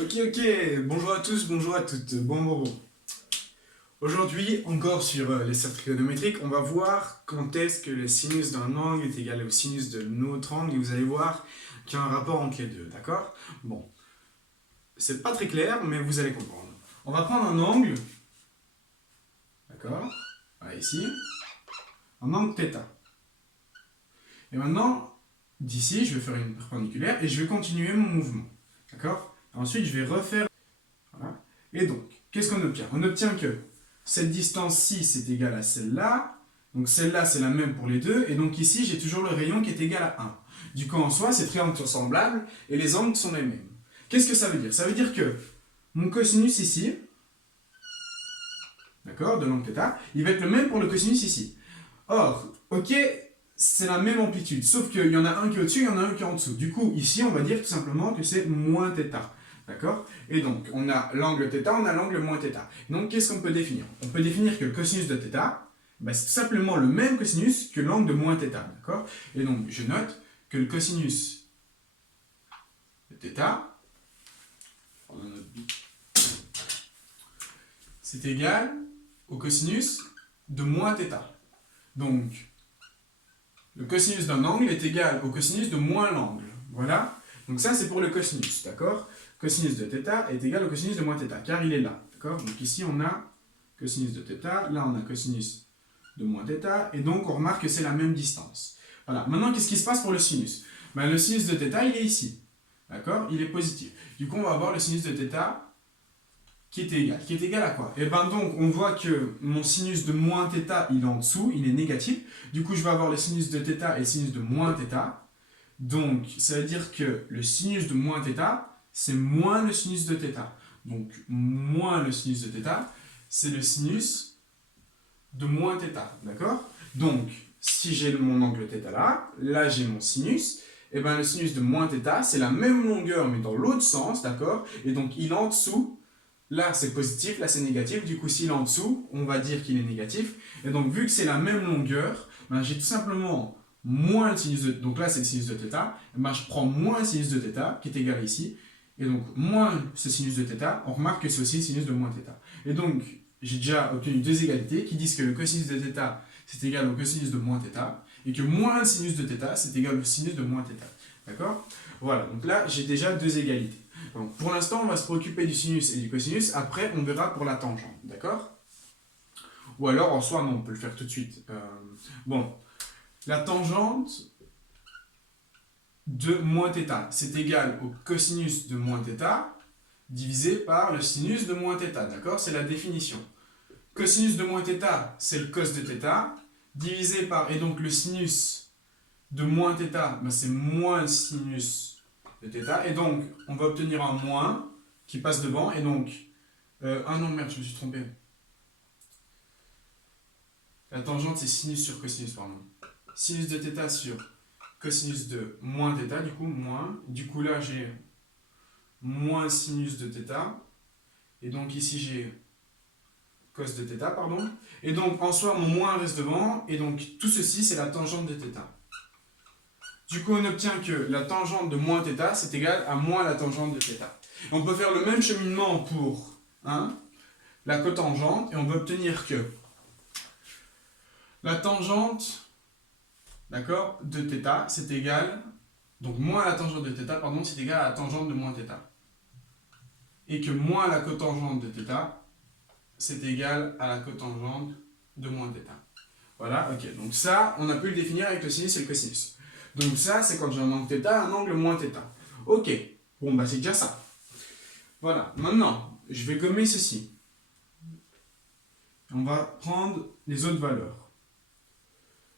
Ok, bonjour à tous, bonjour à toutes. Bon. Aujourd'hui, encore sur les cercles trigonométriques, on va voir quand est-ce que le sinus d'un angle est égal au sinus de l'autre angle, et vous allez voir qu'il y a un rapport entre les deux, d'accord? Bon, c'est pas très clair, mais vous allez comprendre. On va prendre un angle, d'accord? Voilà, ici, un angle θ. Et maintenant, d'ici, je vais faire une perpendiculaire et je vais continuer mon mouvement, d'accord? Ensuite, je vais refaire. Voilà. Et donc, qu'est-ce qu'on obtient? On obtient que cette distance-ci, c'est égal à celle-là. Donc celle-là, c'est la même pour les deux. Et donc ici, j'ai toujours le rayon qui est égal à 1. Du coup, en soi, ces triangles sont semblables et les angles sont les mêmes. Qu'est-ce que ça veut dire? Ça veut dire que mon cosinus ici, d'accord, de l'angle θ, il va être le même pour le cosinus ici. Or, ok, c'est la même amplitude, sauf qu'il y en a un qui est au-dessus, il y en a un qui est en dessous. Du coup, ici, on va dire tout simplement que c'est moins θ. D'accord? Et donc, on a l'angle θ, on a l'angle moins θ. Donc, qu'est-ce qu'on peut définir? On peut définir que le cosinus de θ, ben, c'est tout simplement le même cosinus que l'angle de moins θ. D'accord? Et donc, je note que le cosinus de θ, c'est égal au cosinus de moins θ. Donc, le cosinus d'un angle est égal au cosinus de moins l'angle. Voilà. Donc ça, c'est pour le cosinus, d'accord? Cosinus de θ est égal au cosinus de moins θ, car il est là, d'accord? Donc ici, on a cosinus de θ, là, on a cosinus de moins θ, et donc on remarque que c'est la même distance. Voilà. Maintenant, qu'est-ce qui se passe pour le sinus? Ben, le sinus de θ, il est ici, d'accord? Il est positif. Du coup, on va avoir le sinus de θ qui est égal. Qui est égal à quoi? Et bien donc, on voit que mon sinus de moins θ, il est en dessous, il est négatif. Du coup, je vais avoir le sinus de θ et le sinus de moins θ. Donc, ça veut dire que le sinus de moins θ, c'est moins le sinus de θ. Donc, moins le sinus de θ, c'est le sinus de moins θ. D'accord? Donc, si j'ai mon angle θ là j'ai mon sinus. Et bien le sinus de moins θ, c'est la même longueur, mais dans l'autre sens, d'accord? Et donc, il est en dessous. Là, c'est positif, là, c'est négatif. Du coup, s'il est en dessous, on va dire qu'il est négatif. Et donc, vu que c'est la même longueur, ben, j'ai tout simplement moins le sinus de... Donc là, c'est le sinus de θ. Et ben, je prends moins le sinus de θ, qui est égal à ici. Et donc, moins ce sinus de θ, on remarque que c'est aussi le sinus de moins θ. Et donc, j'ai déjà obtenu deux égalités qui disent que le cosinus de θ, c'est égal au cosinus de moins θ. Et que moins le sinus de θ, c'est égal au sinus de moins θ. D'accord? Voilà, donc là, j'ai déjà deux égalités. Donc, pour l'instant, on va se préoccuper du sinus et du cosinus. Après, on verra pour la tangente. D'accord? Ou alors, en soi, non, on peut le faire tout de suite. Bon, la tangente de moins θ, c'est égal au cosinus de moins θ divisé par le sinus de moins θ. D'accord? C'est la définition. Cosinus de moins θ, c'est le cos de θ, divisé par... Et donc, le sinus de moins θ, ben, c'est moins le sinus de θ, et donc on va obtenir un moins qui passe devant, et donc ah non merde, je me suis trompé, la tangente c'est sinus sur cosinus, pardon, sinus de θ sur cosinus de moins θ, du coup là j'ai moins sinus de θ, et donc ici j'ai cos de θ, pardon, et donc en soi mon moins reste devant, et donc tout ceci c'est la tangente de θ. Du coup, on obtient que la tangente de moins θ, c'est égal à moins la tangente de θ. Et on peut faire le même cheminement pour la cotangente, et on va obtenir que la tangente, d'accord, de θ, c'est égal, donc moins la tangente de θ, pardon, c'est égal à la tangente de moins θ. Et que moins la cotangente de θ, c'est égal à la cotangente de moins θ. Voilà, ok. Donc ça, on a pu le définir avec le sinus et le cosinus. Donc ça, c'est quand j'ai un angle θ, un angle moins θ. Ok, bon bah c'est déjà ça. Voilà, maintenant, je vais gommer ceci. On va prendre les autres valeurs.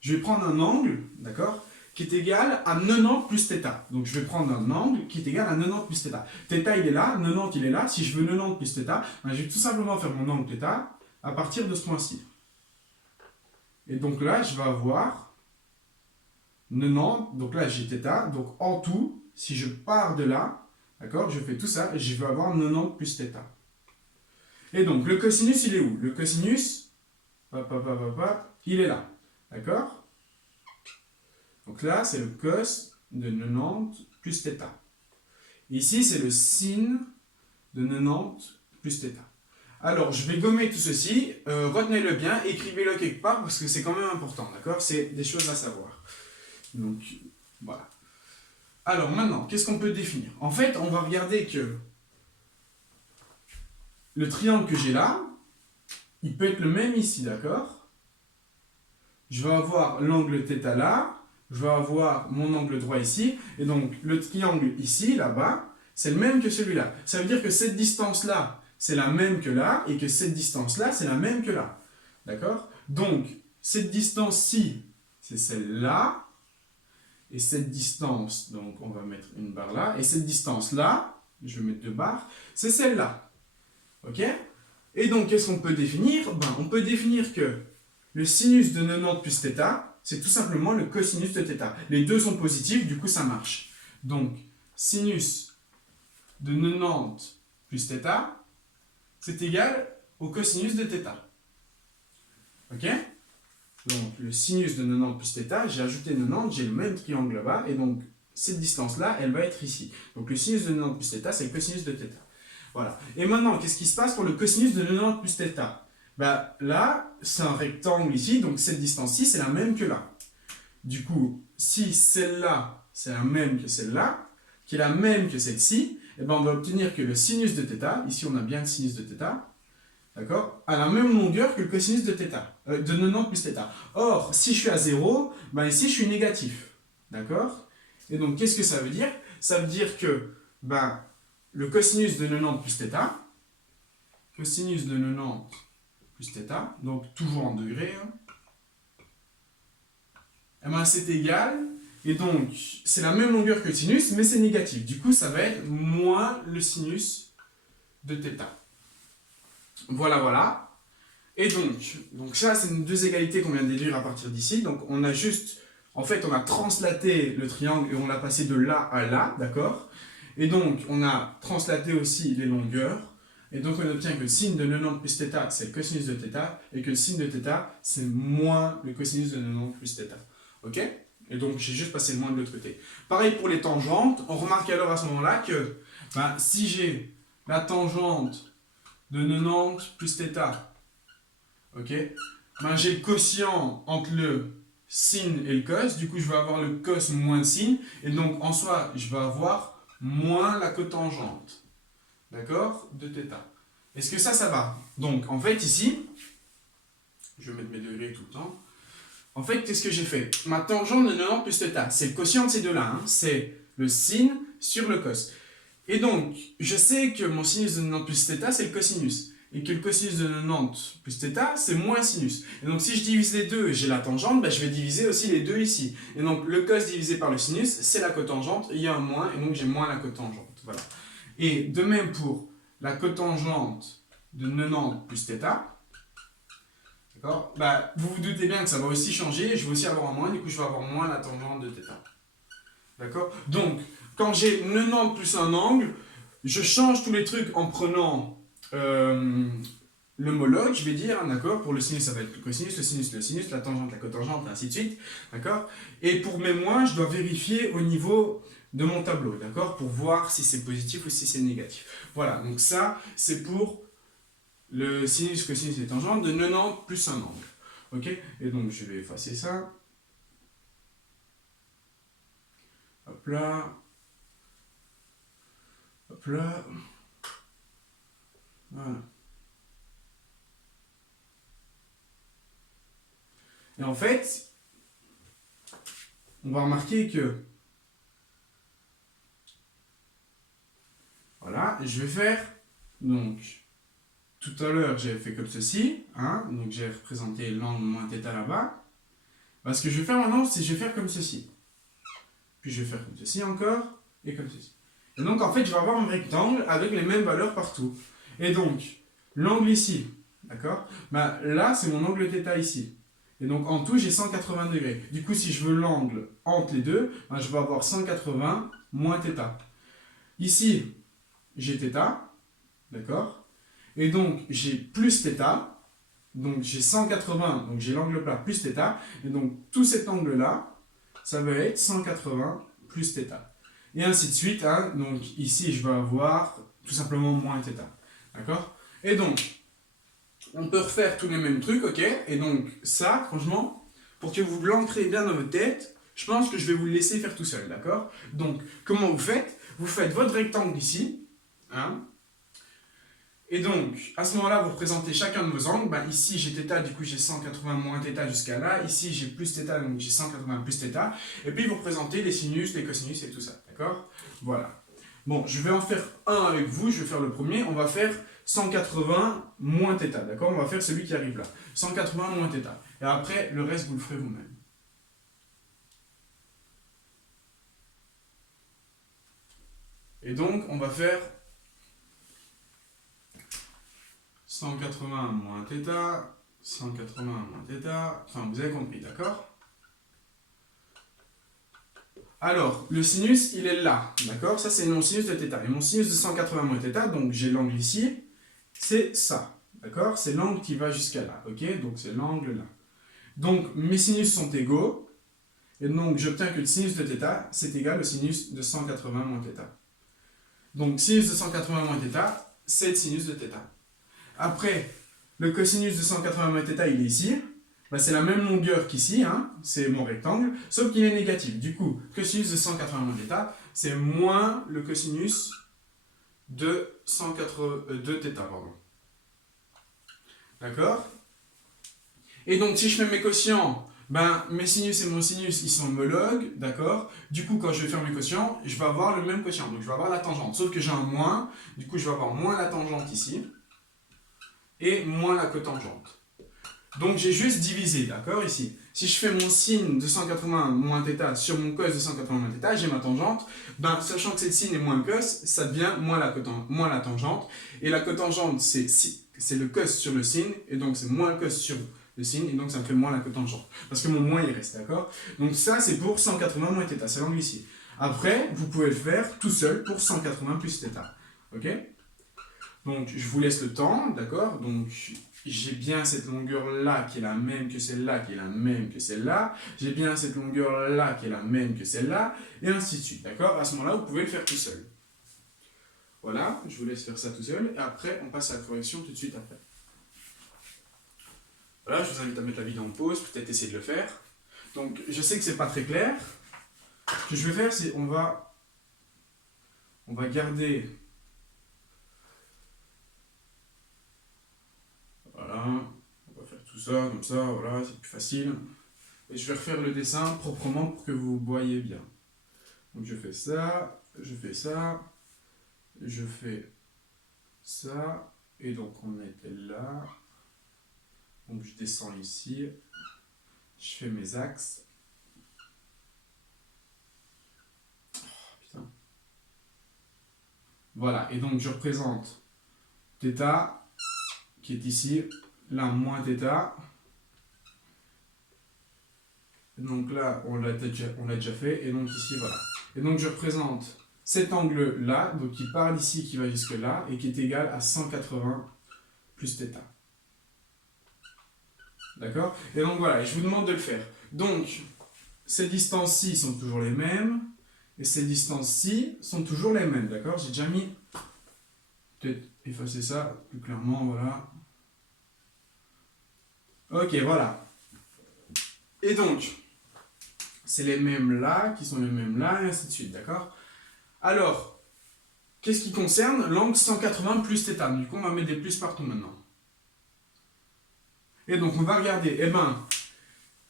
Je vais prendre un angle, d'accord, qui est égal à 90 plus θ. Donc je vais prendre un angle qui est égal à 90 plus θ. Θ il est là, 90 il est là. Si je veux 90 plus θ, ben, je vais tout simplement faire mon angle θ à partir de ce point-ci. Et donc là, je vais avoir 90, donc là j'ai θ, donc en tout, si je pars de là, d'accord, je fais tout ça, et je vais avoir 90 plus θ. Et donc, le cosinus, il est où? Le cosinus, il est là, d'accord? Donc là, c'est le cos de 90 plus θ. Ici, c'est le sin de 90 plus θ. Alors, je vais gommer tout ceci, retenez-le bien, écrivez-le quelque part parce que c'est quand même important, d'accord? C'est des choses à savoir. Donc, voilà. Alors maintenant, qu'est-ce qu'on peut définir? En fait, on va regarder que le triangle que j'ai là, il peut être le même ici, d'accord? Je vais avoir l'angle θ là, je vais avoir mon angle droit ici, et donc le triangle ici, là-bas, c'est le même que celui-là. Ça veut dire que cette distance-là, c'est la même que là, et que cette distance-là, c'est la même que là. D'accord? Donc, cette distance-ci, c'est celle-là, et cette distance, donc on va mettre une barre là, et cette distance-là, je vais mettre 2 barres, c'est celle-là. Ok? Et donc, qu'est-ce qu'on peut définir? Ben, on peut définir que le sinus de 90 plus θ, c'est tout simplement le cosinus de θ. Les deux sont positifs, du coup ça marche. Donc, sinus de 90 plus θ, c'est égal au cosinus de θ. Ok? Donc, le sinus de 90 plus θ, j'ai ajouté 90, j'ai le même triangle là-bas, et donc cette distance-là, elle va être ici. Donc, le sinus de 90 plus θ, c'est le cosinus de θ. Voilà. Et maintenant, qu'est-ce qui se passe pour le cosinus de 90 plus θ? Ben, là, c'est un rectangle ici, donc cette distance-ci, c'est la même que là. Du coup, si celle-là, c'est la même que celle-là, qui est la même que celle-ci, eh ben, on va obtenir que le sinus de θ, ici on a bien le sinus de θ, d'accord, a la même longueur que le cosinus de θ, de 90 plus θ. Or, si je suis à 0, ben ici je suis négatif. D'accord? Et donc, qu'est-ce que ça veut dire? Ça veut dire que ben, le cosinus de 90 plus θ, cosinus de 90 plus θ, donc toujours en degrés, hein, eh ben, c'est égal, et donc c'est la même longueur que le sinus, mais c'est négatif. Du coup, ça va être moins le sinus de θ. Voilà, voilà. Et donc ça, c'est une deux égalités qu'on vient de déduire à partir d'ici. Donc on a juste, en fait, on a translaté le triangle et on l'a passé de là à là, d'accord? Et donc on a translaté aussi les longueurs. Et donc on obtient que le sin de 90 plus θ, c'est le cosinus de θ, et que le sin de θ, c'est moins le cosinus de 90 plus θ. Ok? Et donc j'ai juste passé le moins de l'autre côté. Pareil pour les tangentes, on remarque alors à ce moment-là que ben, si j'ai la tangente de 90 plus θ, ok, ben, j'ai le quotient entre le sin et le cos, du coup je vais avoir le cos moins le sin, et donc en soi je vais avoir moins la cotangente, d'accord, de θ. Est-ce que ça va? Donc en fait ici, je vais mettre mes degrés tout le temps. En fait, qu'est-ce que j'ai fait? Ma tangente de 90 plus θ, c'est le quotient de ces deux-là, hein, c'est le sin sur le cos. Et donc, je sais que mon sinus de 90 plus θ, c'est le cosinus. Et que le cosinus de 90 plus θ, c'est moins sinus. Et donc, si je divise les deux et j'ai la tangente, ben, je vais diviser aussi les deux ici. Et donc, le cos divisé par le sinus, c'est la cotangente, il y a un moins, et donc j'ai moins la cotangente. Voilà. Et de même pour la cotangente de 90 plus θ, d'accord, bah, vous vous doutez bien que ça va aussi changer, je vais aussi avoir un moins, du coup je vais avoir moins la tangente de θ. D'accord? Donc, quand j'ai 90 plus un angle, je change tous les trucs en prenant l'homologue, je vais dire, d'accord? Pour le sinus, ça va être le cosinus, le sinus, la tangente, la cotangente, et ainsi de suite. D'accord? Et pour mes moins, je dois vérifier au niveau de mon tableau, d'accord? Pour voir si c'est positif ou si c'est négatif. Voilà, donc ça, c'est pour le sinus, cosinus et tangente de 90 plus un angle. Ok? Et donc, je vais effacer ça. Hop là. Hop là. Voilà. Et en fait, on va remarquer que voilà, je vais faire donc tout à l'heure j'avais fait comme ceci, hein, donc j'ai représenté l'angle moins θ là-bas. Ben, ce que je vais faire maintenant, c'est que je vais faire comme ceci. Puis je vais faire comme ceci encore et comme ceci. Et donc en fait, je vais avoir un rectangle avec les mêmes valeurs partout. Et donc l'angle ici, d'accord? Ben, là c'est mon angle θ ici. Et donc en tout, j'ai 180 degrés. Du coup, si je veux l'angle entre les deux, ben, je vais avoir 180 moins θ. Ici, j'ai θ, d'accord? Et donc, j'ai plus θ, donc j'ai 180, donc j'ai l'angle plat plus θ, et donc tout cet angle-là, ça va être 180 plus θ. Et ainsi de suite, hein, donc ici, je vais avoir tout simplement moins θ. D'accord? Et donc, on peut refaire tous les mêmes trucs, ok? Et donc, ça, franchement, pour que vous l'ancrez bien dans votre tête, je pense que je vais vous le laisser faire tout seul, d'accord? Donc, comment vous faites? Vous faites votre rectangle ici, hein? Et donc, à ce moment-là, vous représentez chacun de vos angles. Ben, ici, j'ai θ, du coup, j'ai 180 moins θ jusqu'à là. Ici, j'ai plus θ, donc j'ai 180 plus θ. Et puis, vous représentez les sinus, les cosinus et tout ça, d'accord? Voilà. Bon, je vais en faire un avec vous, je vais faire le premier. On va faire 180 moins θ, d'accord? On va faire celui qui arrive là. 180 moins θ. Et après, le reste, vous le ferez vous-même. Et donc, on va faire 180 moins θ, 180 moins θ, enfin vous avez compris, d'accord? Alors, le sinus, il est là, d'accord? Ça, c'est mon sinus de θ. Et mon sinus de 180 moins θ, donc j'ai l'angle ici, c'est ça, d'accord? C'est l'angle qui va jusqu'à là, ok? Donc c'est l'angle là. Donc, mes sinus sont égaux, et donc j'obtiens que le sinus de θ, c'est égal au sinus de 180 moins θ. Donc, sinus de 180 moins θ, c'est le sinus de θ. Après, le cosinus de 180 moins θ, il est ici. Ben, c'est la même longueur qu'ici, hein, c'est mon rectangle, sauf qu'il est négatif. Du coup, cosinus de 180 moins θ, c'est moins le cosinus de 180 θ. D'accord? Et donc, si je fais mes quotients, ben, mes sinus et mon sinus, ils sont homologues, d'accord? Du coup, quand je vais faire mes quotients, je vais avoir le même quotient, donc je vais avoir la tangente. Sauf que j'ai un moins, du coup, je vais avoir moins la tangente ici, et moins la cotangente. Donc j'ai juste divisé, d'accord, ici. Si je fais mon sin de 180 moins θ sur mon cos de 180 moins θ, j'ai ma tangente. Ben, sachant que cette sin est moins le cos, ça devient moins la tangente. Et la cotangente, c'est le cos sur le sin, et donc c'est moins le cos sur le sin, et donc ça me fait moins la cotangente. Parce que mon moins, il reste, d'accord? Donc ça, c'est pour 180 moins θ, c'est l'angle ici. Après, vous pouvez le faire tout seul pour 180 plus θ. Ok? Donc, je vous laisse le temps, d'accord? Donc, j'ai bien cette longueur-là qui est la même que celle-là, qui est la même que celle-là. J'ai bien cette longueur-là qui est la même que celle-là, et ainsi de suite, d'accord? À ce moment-là, vous pouvez le faire tout seul. Voilà, je vous laisse faire ça tout seul, et après, on passe à la correction tout de suite après. Voilà, je vous invite à mettre la vidéo en pause, peut-être essayer de le faire. Donc, je sais que c'est pas très clair. Ce que je vais faire, c'est on va garder... Voilà, on va faire tout ça, comme ça, voilà, c'est plus facile. Et je vais refaire le dessin proprement pour que vous voyez bien. Donc je fais ça, je fais ça, je fais ça, et donc on était là. Donc je descends ici, je fais mes axes. Oh, putain. Voilà, et donc je représente θ, qui est ici, là moins θ. Donc là, on l'a déjà fait, et donc ici, voilà. Et donc je représente cet angle-là, donc qui part d'ici, qui va jusque là, et qui est égal à 180 plus θ. D'accord? Et donc voilà, je vous demande de le faire. Donc, ces distances-ci sont toujours les mêmes, et ces distances-ci sont toujours les mêmes, d'accord? J'ai déjà mis... Peut-être effacer ça plus clairement, voilà. Ok, voilà. Et donc, c'est les mêmes là, qui sont les mêmes là, et ainsi de suite, d'accord? Alors, qu'est-ce qui concerne l'angle 180 plus θ? Du coup, on va mettre des plus partout maintenant. Et donc, on va regarder, eh ben,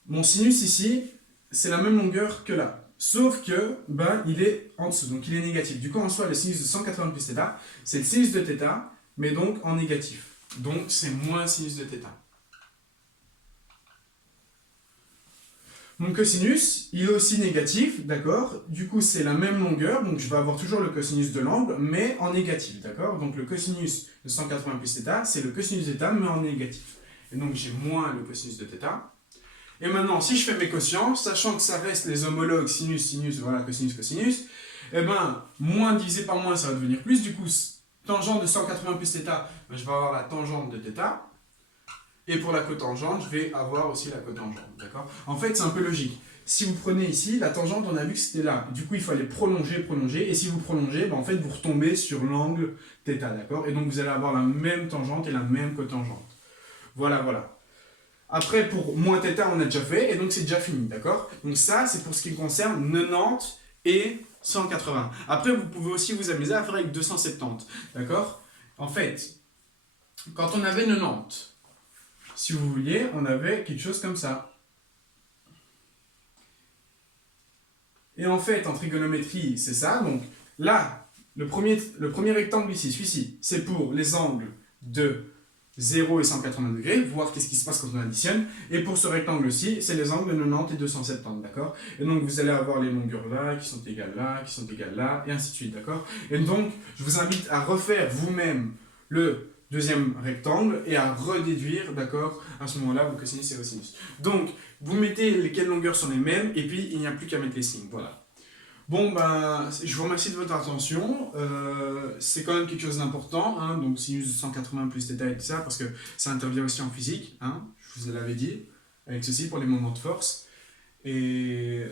mon sinus ici, c'est la même longueur que là. Sauf que, ben, il est en dessous, donc il est négatif. Du coup, en soi, le sinus de 180 plus θ, c'est le sinus de θ, mais donc en négatif. Donc, c'est moins sinus de θ. Mon cosinus, il est aussi négatif, d'accord? Du coup, c'est la même longueur, donc je vais avoir toujours le cosinus de l'angle, mais en négatif, d'accord? Donc le cosinus de 180 plus θ, c'est le cosinus de θ, mais en négatif. Et donc j'ai moins le cosinus de θ. Et maintenant, si je fais mes quotients, sachant que ça reste les homologues sinus, sinus, voilà, cosinus, cosinus, eh ben, moins divisé par moins, ça va devenir plus. Du coup, tangente de 180 plus θ, ben, je vais avoir la tangente de θ. Et pour la cotangente, je vais avoir aussi la cotangente, d'accord? En fait, c'est un peu logique. si vous prenez ici, la tangente, on a vu que c'était là. Du coup, il fallait prolonger, prolonger. Et si vous prolongez, ben, en fait, vous retombez sur l'angle θ, d'accord? Et donc, vous allez avoir la même tangente et la même cotangente. Voilà, voilà. Après, pour moins θ, on a déjà fait, et donc c'est déjà fini, d'accord? Donc ça, c'est pour ce qui concerne 90 et 180. Après, vous pouvez aussi vous amuser à faire avec 270, d'accord? En fait, quand on avait 90, si vous vouliez, on avait quelque chose comme ça. Et en fait, en trigonométrie, c'est ça. Donc là, le premier rectangle ici, celui-ci, c'est pour les angles de 0 et 180 degrés, voir qu'est-ce qui se passe quand on additionne. Et pour ce rectangle-ci, c'est les angles de 90 et 270, d'accord? Et donc, vous allez avoir les longueurs là, qui sont égales là, qui sont égales là, et ainsi de suite, d'accord? Et donc, je vous invite à refaire vous-même le deuxième rectangle et à redéduire, d'accord? À ce moment-là, vos cosinus et vos sinus. Donc, vous mettez lesquelles longueurs sont les mêmes, et puis il n'y a plus qu'à mettre les signes, voilà. Bon, ben, je vous remercie de votre attention. C'est quand même quelque chose d'important, hein, donc sinus de 180 plus θ et tout ça, parce que ça intervient aussi en physique, hein, je vous l'avais dit, avec ceci pour les moments de force. Et.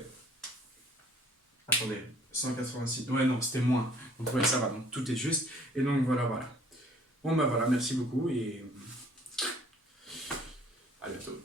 Attendez, 186. Ouais, non, c'était moins. Donc, ouais, ça va, donc tout est juste. Et donc, voilà, voilà. Bon, ben voilà, merci beaucoup et. À bientôt.